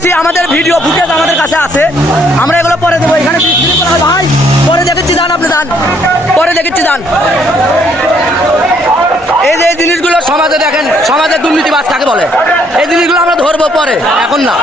করছি, আমাদের video footage আমাদের কাছে আছে, আমরা এগুলো পরে দেবো। এখানে ভাই পরে দেখেছি, যান আপনি যান, পরে দেখেছি যান। এই যে এই জিনিসগুলো সমাজে দেখেন, সমাজে দুর্নীতিবাজ কাকে বলে, এই জিনিসগুলো আমরা ধরবো পরে, এখন না।